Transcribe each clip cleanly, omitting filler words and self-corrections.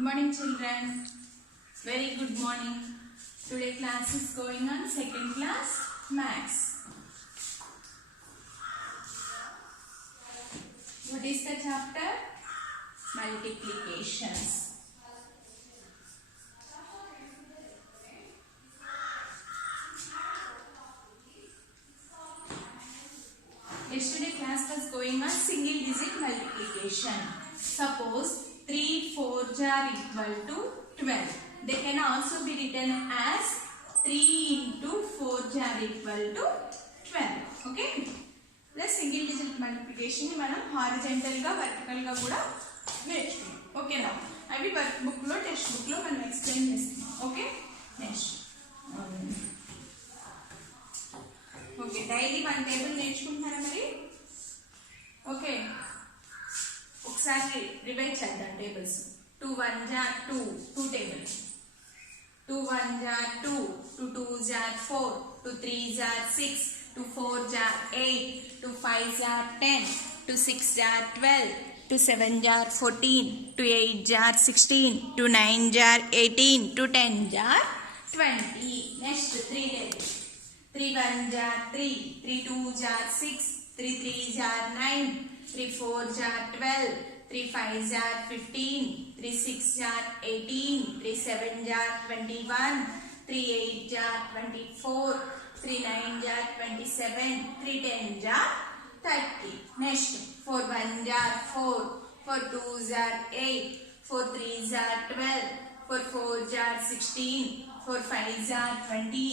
Good morning, children. Very good morning. Today class is going on second class maths. What is the chapter? Multiplications. Yesterday class was going on single digit multiplication. Suppose 3 4s are equal to 12. They can also be written as 3 into 4s are equal to 12. Okay? The single digit multiplication ni manam horizontal ga vertical ga kuda నేర్చుకున్నాం. ఓకేనా? అవి workbook లో textbook లో మనం explain చేస్తాం. Okay? Next okay daily one table నేర్చుకుంటున్నారా మరి? Okay ఒకసారి రివైజ్ చేద్దాం tables. 2 1s are 2 tables. 2 1s are 2, 2 2s are 4, 2 3s are 6, 2 4s are 8, 2 5s are 10, 2 6s are 12, 2 7s are 14, 2 8s are 16, 2 9s are 18, 2 10s are 20. Next 3 tables. 3 1s are 3, 3 2s are 6, 3 3s are 9, 3 4s are 12, 3 5s are 15, 3 6s are 18, 3 7s are 21, 3 8s are 24, 3 9s are 27, 3 10s are 30. Next 4 1s are 4, 4 2s are 8, 4 3s are 12, 4 4s are 16, 4 5s are 20,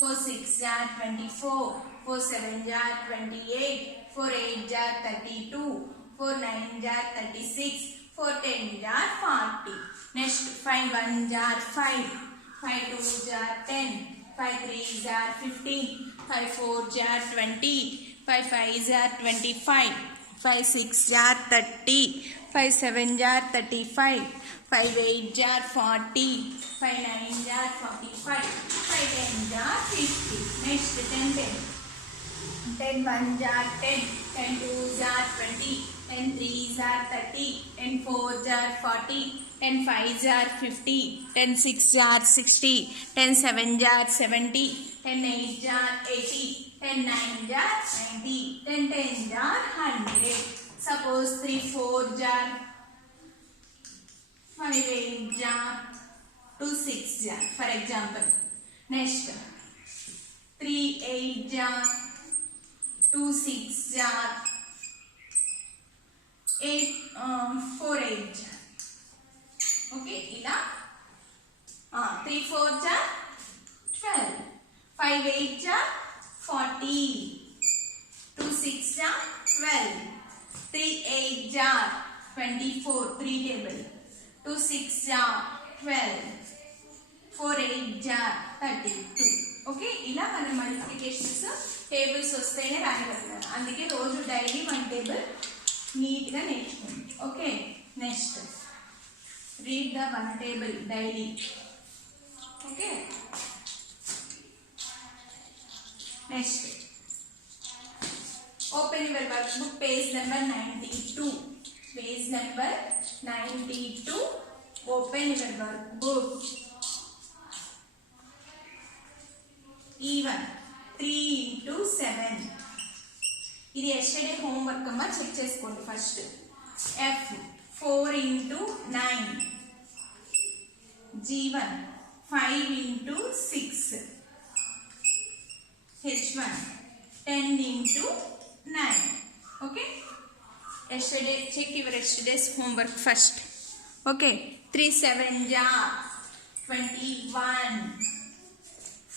4 6s are 24, 4 7s are 28, 4 8s are 32, 4 9s are 36, 4 10s are 40. Next 5 1s are 5, 5 2s are 10, 5 3s are 15, 5 4s are 20, 5 5s are 25, 5 6s are 30, 5 7s are 35, 5 8s are 40, 5 9s are 45, 5 10s are 50. Next 10 10. 10 1s are 10, 10 2s are 20, 10 3s are 30, 10 4s are 40, 10 5s are 50, 10 6s are 60, 10 7s are 70, 10 8s are 80, 10 9s are 90, 10 10s are 100. Suppose 3 4s are 5 8s are 2 6s are, for example. Next 3 8s are 2 6s are 8 4 8s. Okay, ila 3 4s are 12, 5 8s are 40, 2 6s are 12, 3 8s are 24, 3 table, 2 6s are 12, 4 8s are 32. ఓకే, ఇలా మన multiplications tables వస్తేనే రాయగలుగుతాను. అందుకే రోజు daily one table నీట్గా నేర్చుకోండి. Okay, next read the one table daily. Okay, next open your work book page number 92. Page number 92. Open your work book. E1 3 into 7. ఇది yesterday homework అమ్మా, చెక్ చేసుకోండి ఫస్ట్. F 4 into 9. G1 5 into 6. H1 10 into 9. Okay, yesterday check your yesterday's homework first. Okay, 3 7s are 21,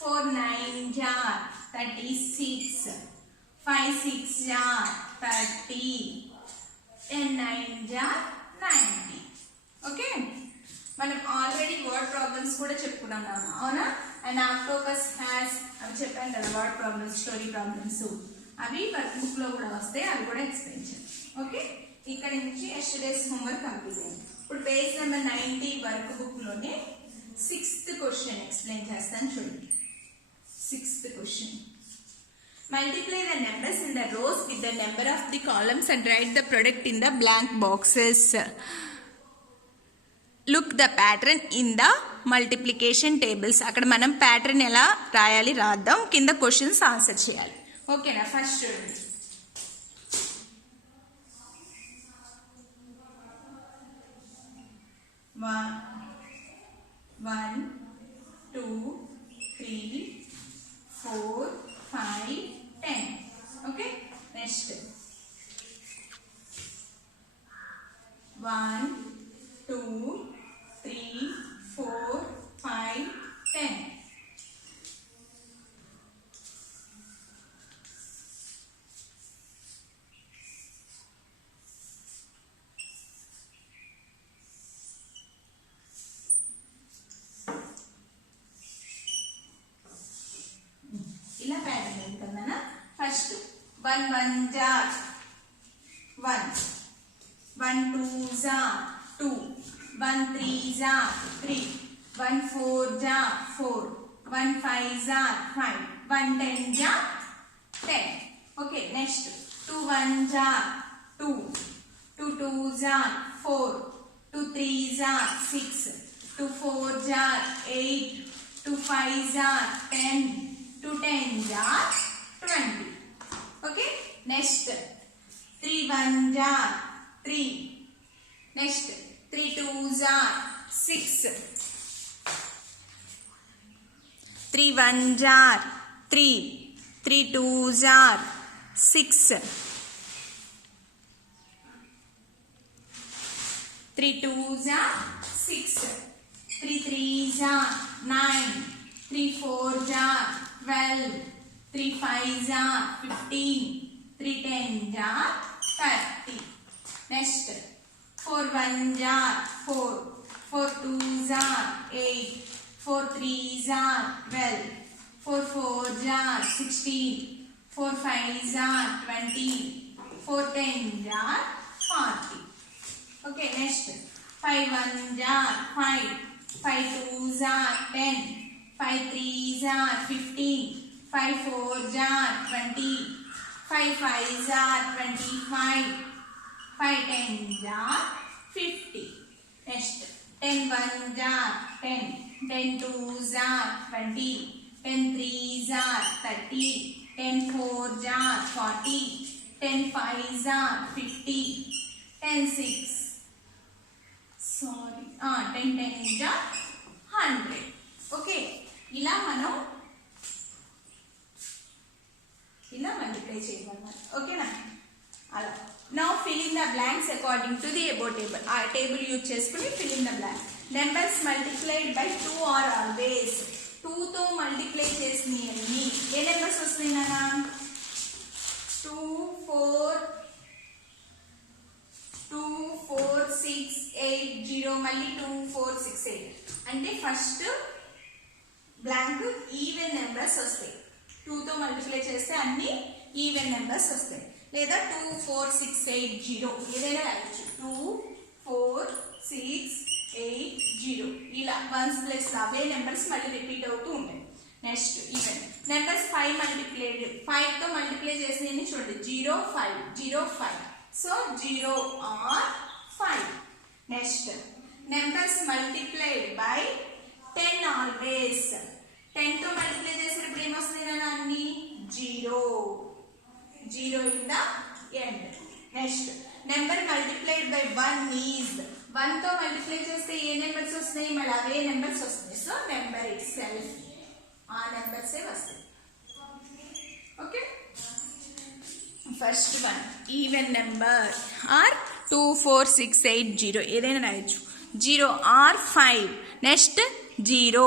4 9s are 36, 5 6s are 30, 10 9s are 90. ఓకే, మనం already word problems కూడా చెప్పుకున్నాం అవునా. And octopus has అవి చెప్పాను కదా, వర్డ్ ప్రాబ్లమ్స్, స్టోరీ ప్రాబ్లమ్స్, అవి వర్క్ బుక్ లో కూడా వస్తాయి, అవి కూడా ఎక్స్ప్లెయిన్ చేయాలి. ఓకే, ఇక్కడ నుంచి ఎస్టర్డేస్ హోంవర్క్ కంప్లీట్ అయింది. ఇప్పుడు పేజ్ నెంబర్ 90 వర్క్ బుక్ లోనే 6th క్వశ్చన్ ఎక్స్ప్లెయిన్ చేస్తాను చూడండి. 6th question. Multiply the numbers in the rows with the number of the columns and write the product in the blank boxes. Look the pattern in the multiplication tables. అక్కడ మనం ప్యాటర్న్ ఎలా రాయాలి రాద్దాం, కింద questions answer చేయాలి. ఓకేనా? ఫస్ట్ చూడండి. 1 2 3 4 5 10. Okay, next 1 2 3 4 5 10. ఇలా ప్యాటర్న్ ఏంటన్నా? ఫస్ట్ 1 1 జా 1, 1 2 జా 2, 1 3 జా 3, 1 4 జా 4, 1 5 జా 5, 1 10 జా 10. ఓకే, నెక్స్ట్ 2 1 జా 2, 2 2 జా 4, 2 3 జా 6, 2 4 జా 8, 2 5 జా 10, 2 10 జా 20. ఓకే, నెక్స్ట్ 3 1 జా 3, నెక్స్ట్ 3 2 జా 6, 3 1 జా 3, 3 2 జా 6, 3 2 జా 6, 3 3 జా 9, 3 4 జా 12, 3 5 జా 15, 3 10 జా 30. నెక్స్ట్ 4 1 జా 4, 4 2 జా 8, 4 3 జా 12, 4 4 జా 16, 4 5 జా 20, 4 10 జా 40. ఓకే, నెక్స్ట్ 5 1 జా 5, 5 2 జా 10, 5 3 జా 15, 5 4 జా 20, 5 5 జా 25, 5 10 జా 50. నెక్స్ట్ 10 1 జా 10, 10 2 జా 20, 10 3 జా 30, 10 4 జా 40, 10 5 జా 50, 10 6 సారీ 10 10 జా 100. ఓకే, ఇలా మనం ఇలా మల్టిప్లై చేయమన్నారు. ఓకేనా? అలా now fill in the blanks according to the above table. ఆ టేబుల్ యూజ్ చేసుకుని fill in the blank. Numbers multiplied by 2 are always. 2 తో మల్టిప్లై చేసినవి ఏ నెంబర్స్ వస్తున్నాయి నాన్న? 2 4 6 8 0, మళ్ళీ 2 4 6 8. అంటే ఫస్ట్ బ్లాంక్ ఈవెన్ నెంబర్స్ వస్తాయి. 2 తో మల్టిప్లై చేస్తే అన్ని ఈవెన్ నెంబర్స్ వస్తాయి. లేదా 2 4 6 8 0 ఏదైనా రాయొచ్చు. 2 4 6 8 0 ఇలా వన్స్ ప్లస్ అవే నెంబర్స్ మళ్ళీ రిపీట్ అవుతూ ఉంటాయి. నెక్స్ట్ ఈవెన్ నెంబర్స్ 5 మల్టిప్లైడ్ 5 తో మల్టిప్లై చేసినవి చూడండి. 0 5 0 5. So 0 or 5. Next numbers multiplied by 10 always. 10 తో మల్టిప్లై చేసినప్పుడు ఏమొస్తుంది నాన్న? అన్ని 0 0 in the end. Next number multiplied by 1 is. 1 తో మల్టిప్లై చేస్తే ఏ నెంబర్స్ వస్తాయి? మళ్ళీ అవే నెంబర్స్ వస్తాయి. సో నెంబర్ ఇట్ సెల్ఫ్ ఆ నెంబర్స్ వస్తాయి. Okay, first one even number are 2 4 6 8 0 ఏదైనా రాయొచ్చు. 0 or 5. నెక్స్ట్ 0.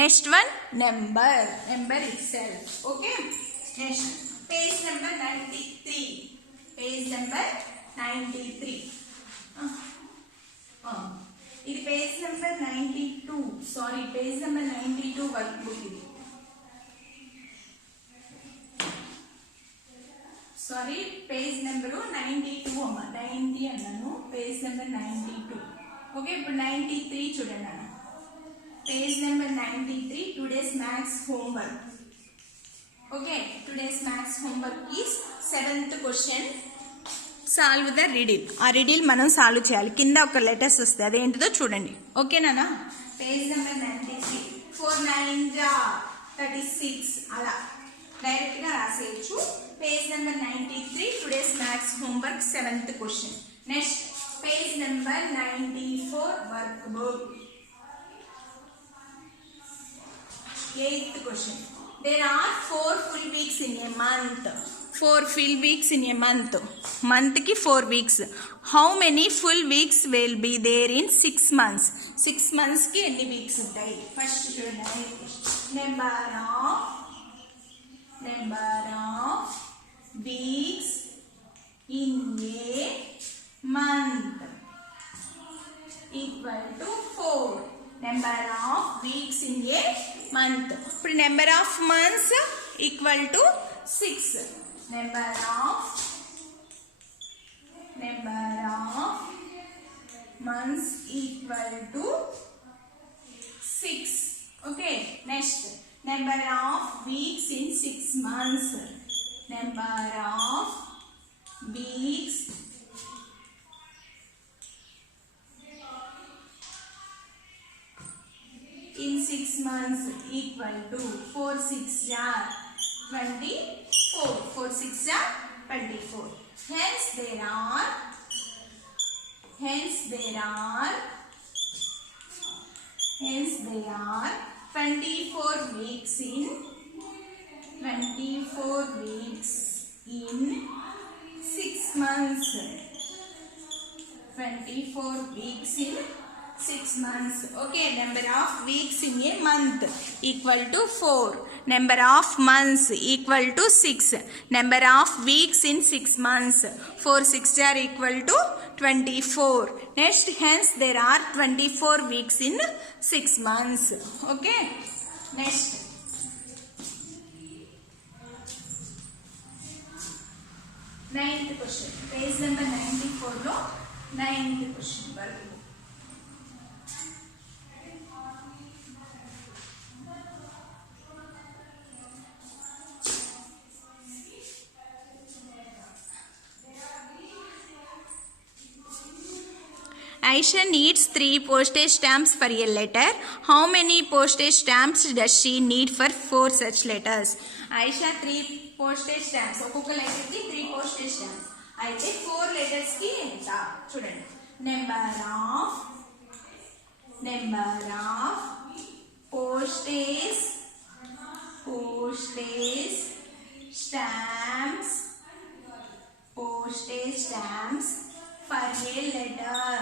Next one number it self. Okay, next page number 93. Page number 93. ఇది page number 92. Sorry, page number 92 work book ఇది. Sorry, page number 92 అమ్మ. 90 అన్నాను, page number 92. ఓకే, ఇప్పుడు 93 చూడండి అన్న. Page number 93. Today's maths homework. Okay, today's maths homework is 7th question. Solve the riddle. ఆ రిడిల్ మనం సాల్వ్ చేయాలి. కింద ఒక లెటర్స్ వస్తాయి, అదేంటిదో చూడండి. ఓకే నానా. Page number 93. 4 9 36 అలా డైరెక్ట్ గా రాసేయచ్చు. Page number 93 today's maths homework 7th question. Next page number 94 workbook 8th question. There are 4 full weeks in a month. 4 full weeks in a month. Month ki 4 weeks. How many full weeks will be there in 6 months? 6 months ki any weeks untayi? First chudandi. Number of weeks in a month equal to 4. Number of weeks in a month. Number of months equal to 6. Number of months equal to 6. Okay. Next, number of weeks in 6 months. Number of weeks in 6 months equal to 4 6 are 24. 4 6 are 24. Hence there are 24 weeks in 6 months. 24 weeks in 6 months. Okay. Number of weeks in a month equal to 4. Number of months equal to 6. Number of weeks in 6 months. 4 6 are equal to 24. Next, hence there are 24 weeks in 6 months. Okay. Next, ninth question. Page number 94 lo 9th question varaku. Aisha needs 3 postage stamps for a letter. How many postage stamps does she need for 4 such letters? Aisha 3 postage stamps. ఒక్కొక్క లెటర్ కి 3 postage stamps. అయితే 4 letters కి ఎంత చూడండి. Number of postage stamps for a letter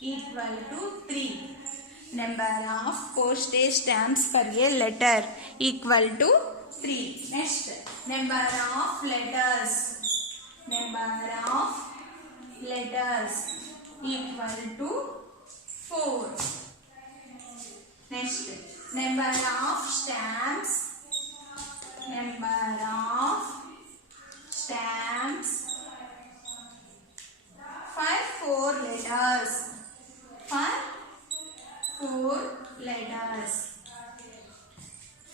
equal to 3. Number of postage stamps for a letter equal to 3. Next, number of letters equal to 4. Next, number of stamps for 4 letters.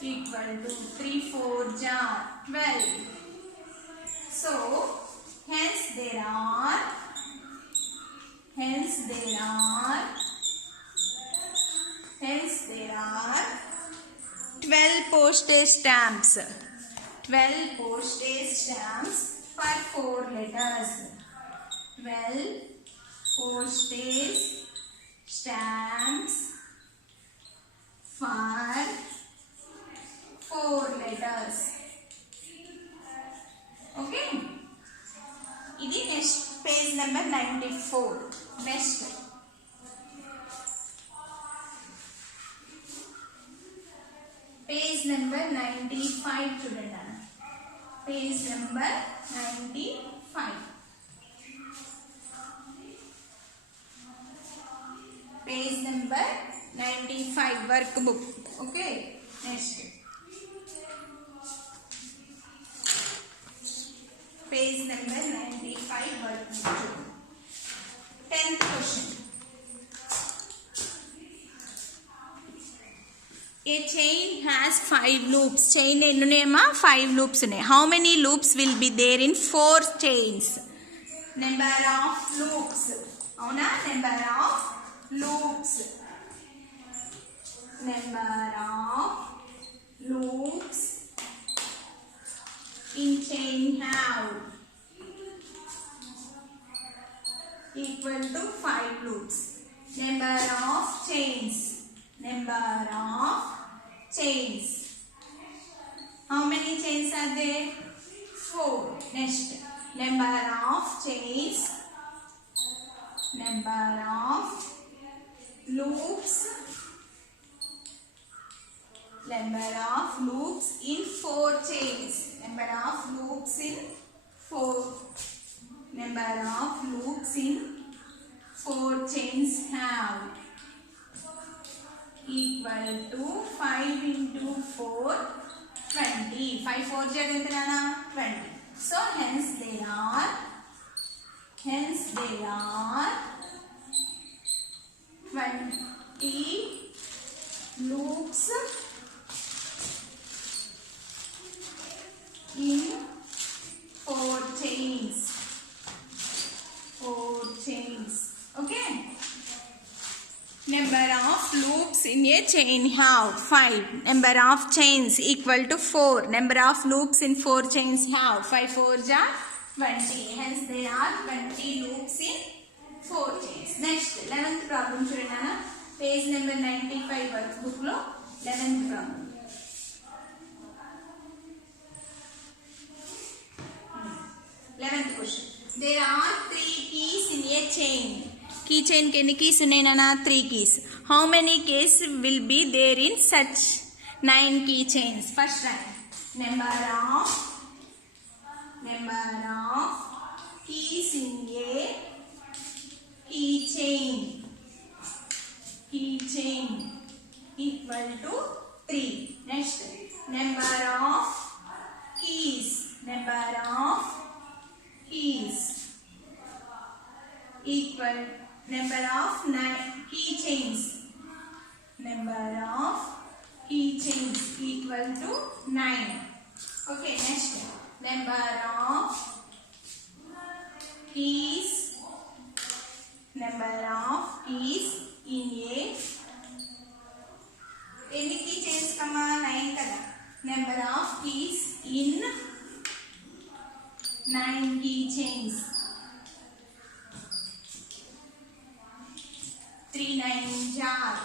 Equal to 3 4 12. So hence there are 12 postage stamps. 12 postage stamps for 4 letters. 12 postage stamps for 4 letters. Okay. This is page number 94. Next. Page number 95 chudandi. Page number 95. Page number 95 workbook. Okay. Next. Page number 95 workbook. 10th question. A chain has 5 loops. Chain ennunema 5 loops unnayi. How many loops will be there in 4 chains? Number of loops అవునా? Number of loops, number of loops in chain have equal to 5 loops. Number of chains, number of chains. How many chains are there? 4. Next, number of chains, number of loops, number of loops in 4 chains. Number of loops in 4. Number of loops in 4 chains have equal to 5 into 4, 20. 5 4 jagantana 20. So hence there are 20 loops in 4 chains. 4 chains. Okay. Number of loops in a chain have 5. Number of chains equal to 4. Number of loops in 4 chains have 5 4s are 20. Hence there are 20 loops in 4 chains. Next 11th problem chudana. Page number 95 workbook lo 11th problem. 11th question. There are 3 keys in a chain. Key chain ke any keys unnai nana? 3 keys. How many keys will be there in such 9 key chains? First one, number of keys in a key chain equal to 3. Next, number of keys equal number of 9 key chains. Number of key chains equal to 9. Okay, next, number of keys in a any key chains kama 9 kada. Number of keys in 9 key chains. 3 9s are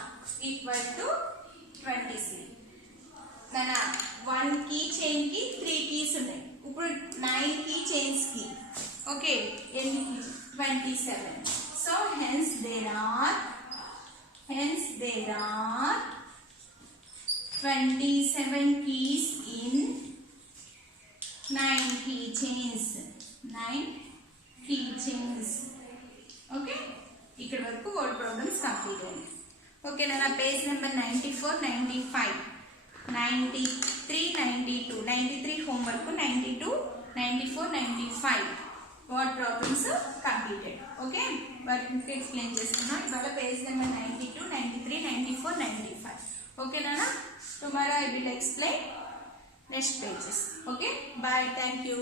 equal to 26. Nana 1 key chain ki 3 keys unnai. Uppudu 9 key chains ki. Okay, 27. So hence there are 27 keys in 9 key chains. 9 key chains. Okay. ఇక్కడ వరకు word problems complete అయ్యాయి. Okay నా page number 94 95 93 92 93 homework 92 94 95 word problems completed. Okay work explain చేస్తున్నాను ఇవాళ page number 92 93 94 95. Okay నాన్న tomorrow I will explain next pages. Okay bye thank you.